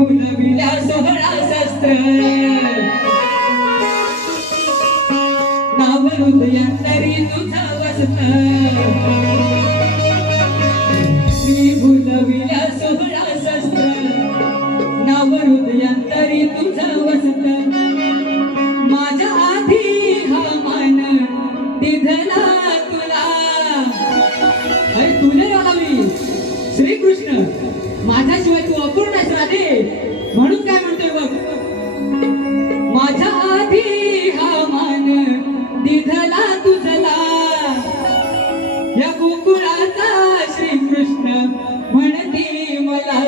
भुलविला सोहळा शस्त्र नाव हृदयांतरी तुझा वसत मी भुलविला सोहळा शस्त्र नाव हृदयांतरी तुझा वसत माझ्या आधी हा मान दिधला तुला अरे तुझे आला मी श्रीकृष्ण माझ्याशिवाय तू अपूर्ण आहेस राधे म्हणून काय म्हणतोय बघ माझ्या आधी हा मान दिधला तुझला या गोकुळाचा श्रीकृष्ण म्हणती मला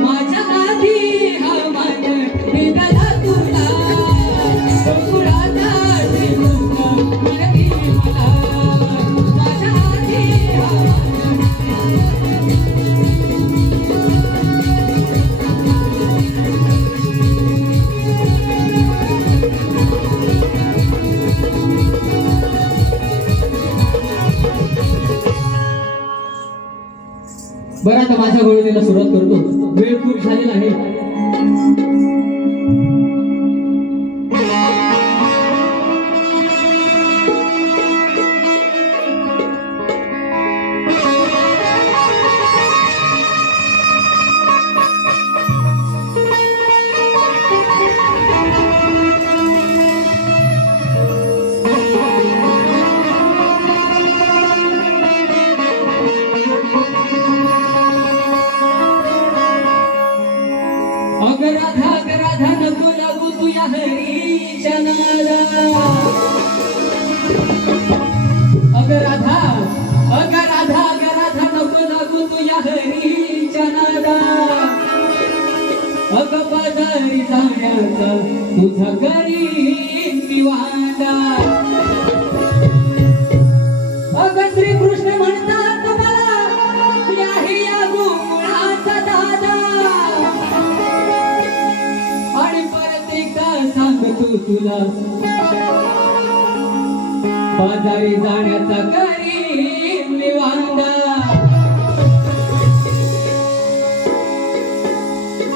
माझ्या आधी हा मान दिधला तुला गोकुळाचा श्रीकृष्ण म्हणती मला माझ्या आधी हा बरं आता माझ्या गोळीला सुरुवात करतो वेळ खूप झालेला आहे राधा नको लागू तुया हरीच्या नादा अग राधा नको लागू तुया हरीच्या नादा अग बाजारी जाण्याचा तुझा गरीब निवांदा अग श्रीकृष्ण म्हणतात मला मी आहे या गोकुळाचा दादा आणि परत एकदा सांगतो तुला बाजारी जाण्याचा गरीब निवांदा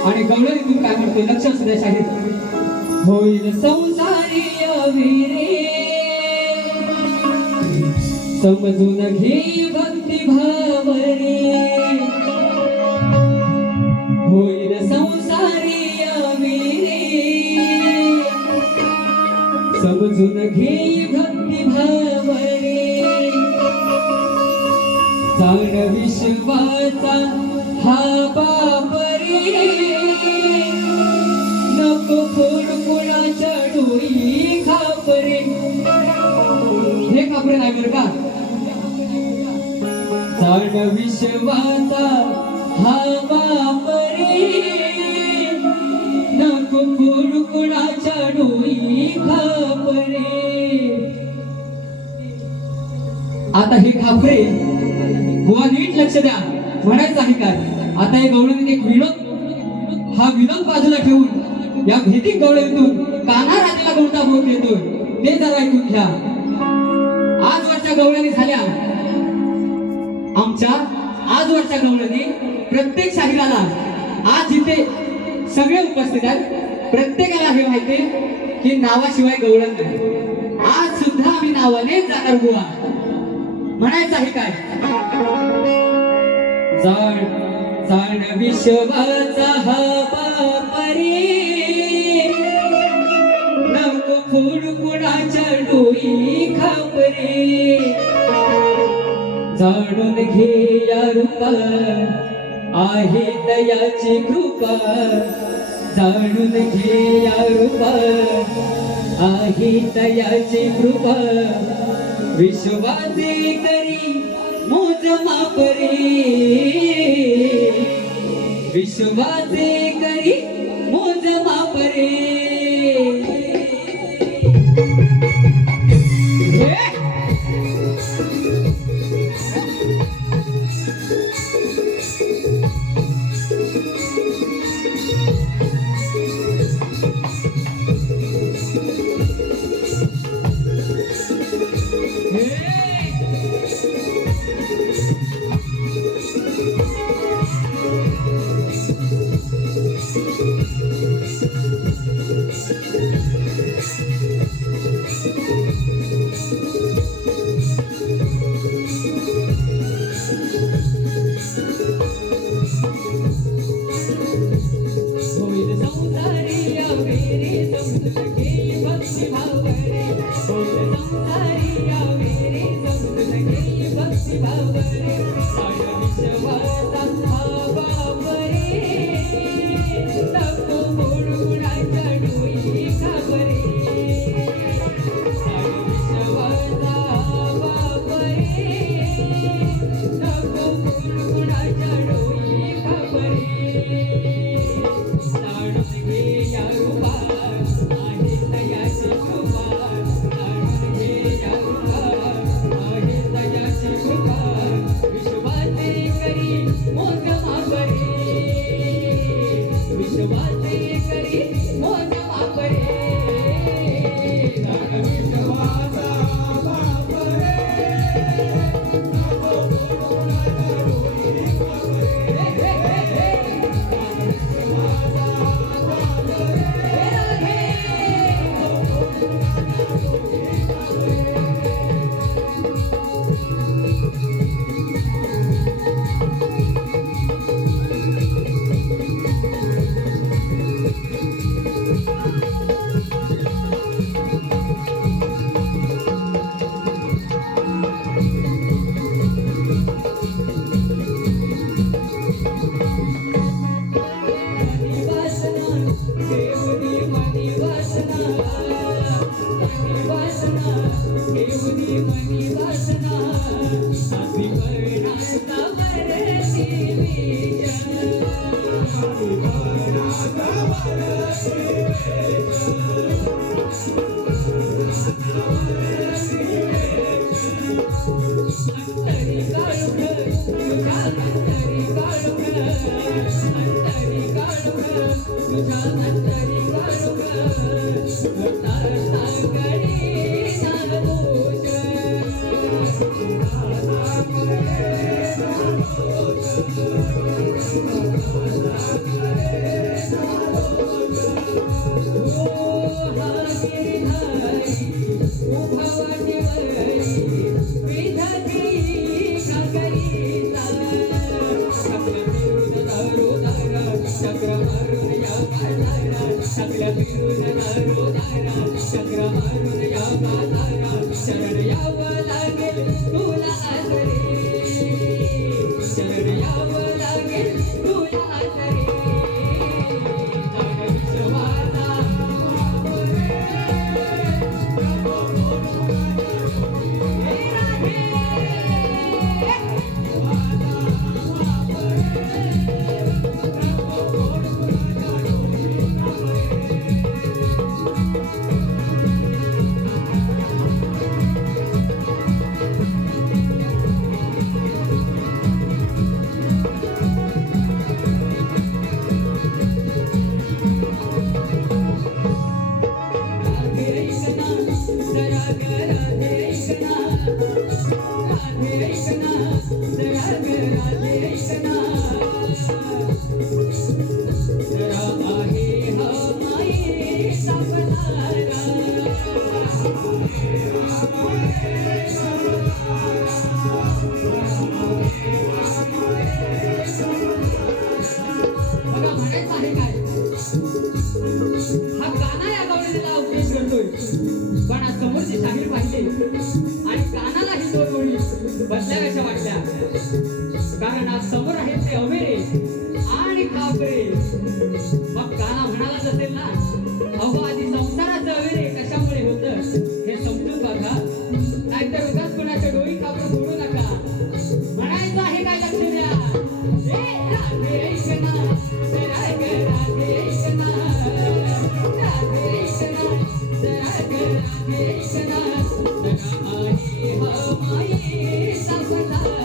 आणि गवळणीतून काय म्हणतो लक्ष असू द्या शाहीर होईल संसारी अविरे समजून घे भक्ती भावरे होईल संसारी अविरे समजून घे भक्ती भावरे जाण विश्वाचा हा बापरे नको फोड कुणाच्या डोई खापरे हे खापरे नाही बरं का जाण विश्वाचा हा बापरे नको फोड कुणाच्या डोई खापरे आता हे खापरे बुवा नीट लक्ष द्या म्हणायचं आहे काय आता हे गवळणीत एक विनोद हा विनोद बाजूला ठेवून या भीती गवळणीतून कान्हा राजाला कोणता बोध देतोय ते जरा ऐकून घ्या आजवरच्या गवळणी झाल्या आमच्या आजवरच्या गवळणी प्रत्येक शाहिराला आज इथे सगळे उपस्थित आहेत प्रत्येकाला हे माहिती की नावाशिवाय गवळण नाही आज सुद्धा आम्ही नावाने जाणार बुवा म्हणायचं आहे काय जाण जाण विश्वाचा हा बापरे नको फोड कुणाच्या डोई खापरे जाणून घे या रूपा आहे दयाची कृपा जाणून घे या रूपा आहे दयाची कृपा विश्वाचे करी मोज मापरे विश्वाचे करी मोज मापरे शरण यावं लागेल तुला आसरे, शरण यावं लागेल तुला आसरे. हा गाणं या गवळणीला उपदेश करतोय, पण आज समोरची शाहीर पाहिजे आणि कानालाही दोन ओळी बदल्याव्याशा वाटल्या. कारण आज समोर आहेत ते अमेरे आणि काबरे. मग काना म्हणालाच असेल ना, अहो आधी संसाराचं अवेरे कशामुळे होतं हे समजून बघा, नाहीतर उगाच कोणाच्या डोळी कापड फोडू नका. म्हणायचं आहे काय लक्ष द्या. राधे ऐकना, राधे ऐकना, राधे ऐकना, राधे ऐकना, आई हमाई सासुदारा.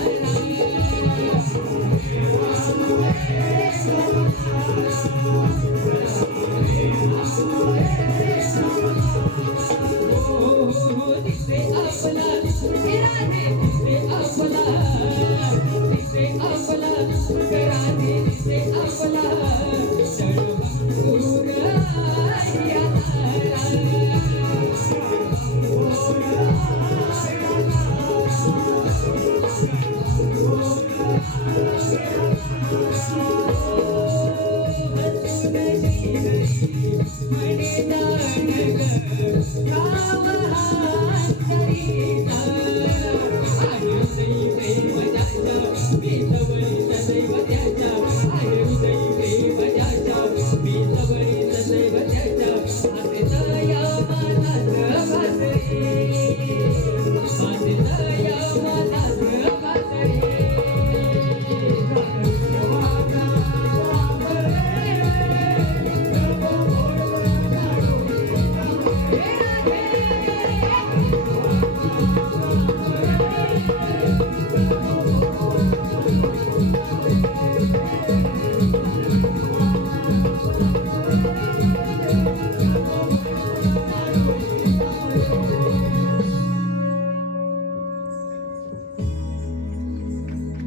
दिसे आपला राधे, दिसे आपला, दिसे आपला राधे, दिसे आपला षडभंगूर या तारा. म्हणे दानग